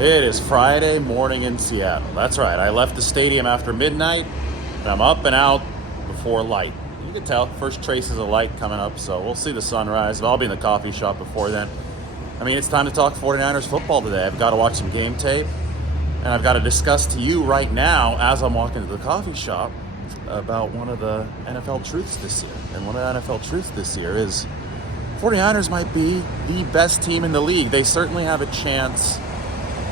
It is Friday morning in Seattle. That's right. I left the stadium after midnight, and I'm up and out before light. You can tell, first traces of light coming up, so we'll see the sunrise. I'll be in the coffee shop before then. I mean, it's time to talk 49ers football today. I've got to watch some game tape, and I've got to discuss to you right now, as I'm walking to the coffee shop, about one of the NFL truths this year. And one of the NFL truths this year is 49ers might be the best team in the league. They certainly have a chance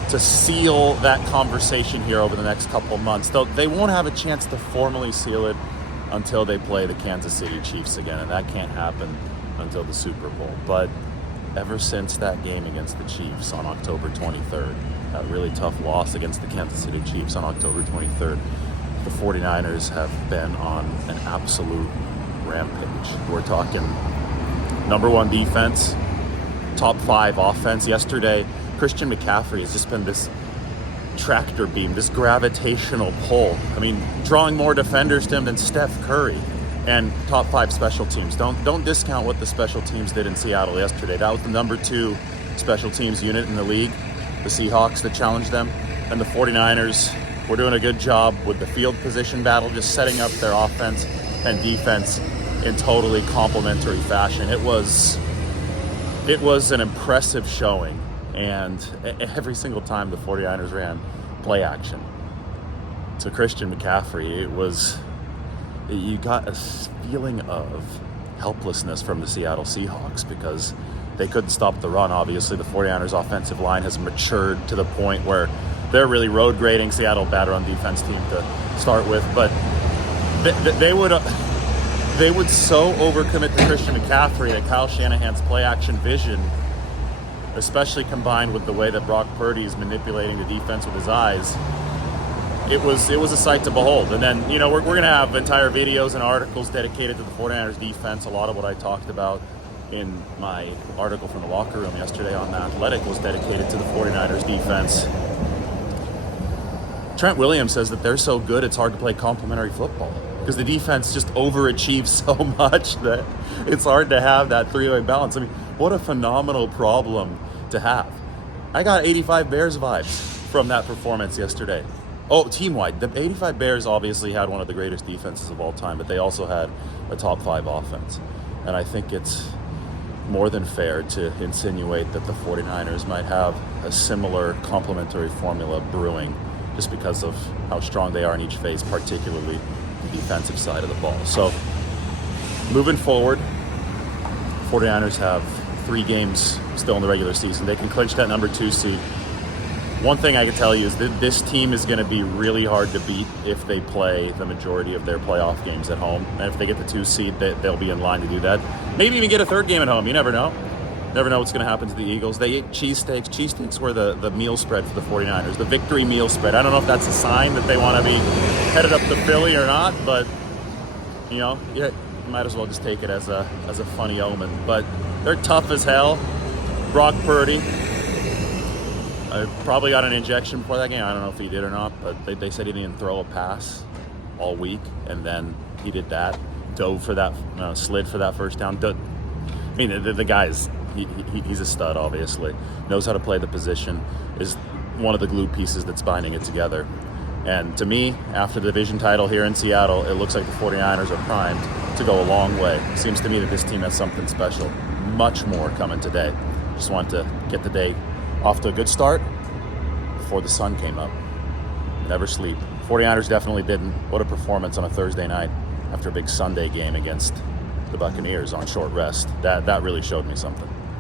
to seal that conversation here over the next couple of months. Though they won't have a chance to formally seal it until they play the Kansas City Chiefs again, and that can't happen until the Super Bowl. But ever since that game against the Chiefs on October 23rd, that really tough loss against the Kansas City Chiefs on October 23rd, the 49ers have been on an absolute rampage. We're talking number one defense, top five offense. Yesterday, Christian McCaffrey has just been this tractor beam, this gravitational pull. I mean, drawing more defenders to him than Steph Curry. And top five special teams. Don't discount what the special teams did in Seattle yesterday. That was the number 2 special teams unit in the league, the Seahawks that challenged them. And the 49ers were doing a good job with the field position battle, just setting up their offense and defense in totally complementary fashion. It was an impressive showing. And every single time the 49ers ran play action to Christian McCaffrey, you got a feeling of helplessness from the Seattle Seahawks because they couldn't stop the run. Obviously, the 49ers offensive line has matured to the point where they're really road grading Seattle bad run defense team to start with. But they would so overcommit to Christian McCaffrey that Kyle Shanahan's play action vision, especially combined with the way that Brock Purdy is manipulating the defense with his eyes, it was a sight to behold. And then, we're going to have entire videos and articles dedicated to the 49ers defense. A lot of what I talked about in my article from the locker room yesterday on The Athletic was dedicated to the 49ers defense. Trent Williams says that they're so good it's hard to play complementary football because the defense just overachieves so much that it's hard to have that three-way balance. I mean, what a phenomenal problem to have. I got 85 Bears vibes from that performance yesterday. Oh, team-wide. The 85 Bears obviously had one of the greatest defenses of all time, but they also had a top 5 offense. And I think it's more than fair to insinuate that the 49ers might have a similar complementary formula brewing just because of how strong they are in each phase, particularly the defensive side of the ball. So, moving forward, 49ers have 3 games still in the regular season. They can clinch that number 2 seed. One thing I can tell you is that this team is going to be really hard to beat if they play the majority of their playoff games at home. And if they get the 2 seed, they'll be in line to do that. Maybe even get a 3rd game at home. You never know. Never know what's going to happen to the Eagles. They ate cheesesteaks. Cheesesteaks were the meal spread for the 49ers, the victory meal spread. I don't know if that's a sign that they want to be headed up to Philly or not, but, you might as well just take it as a funny omen. But they're tough as hell. Brock Purdy, I probably got an injection before that game. I don't know if he did or not, but they said he didn't throw a pass all week, and then he did that, dove for that, slid for that first down. I mean, the guy's he's a stud, obviously. Knows how to play the position, is one of the glue pieces that's binding it together. And to me, after the division title here in Seattle, it looks like the 49ers are primed to go a long way. It seems to me that this team has something special. Much more coming today. Just wanted to get the day off to a good start before the sun came up. Never sleep. 49ers definitely didn't. What a performance on a Thursday night after a big Sunday game against the Buccaneers on short rest. That really showed me something.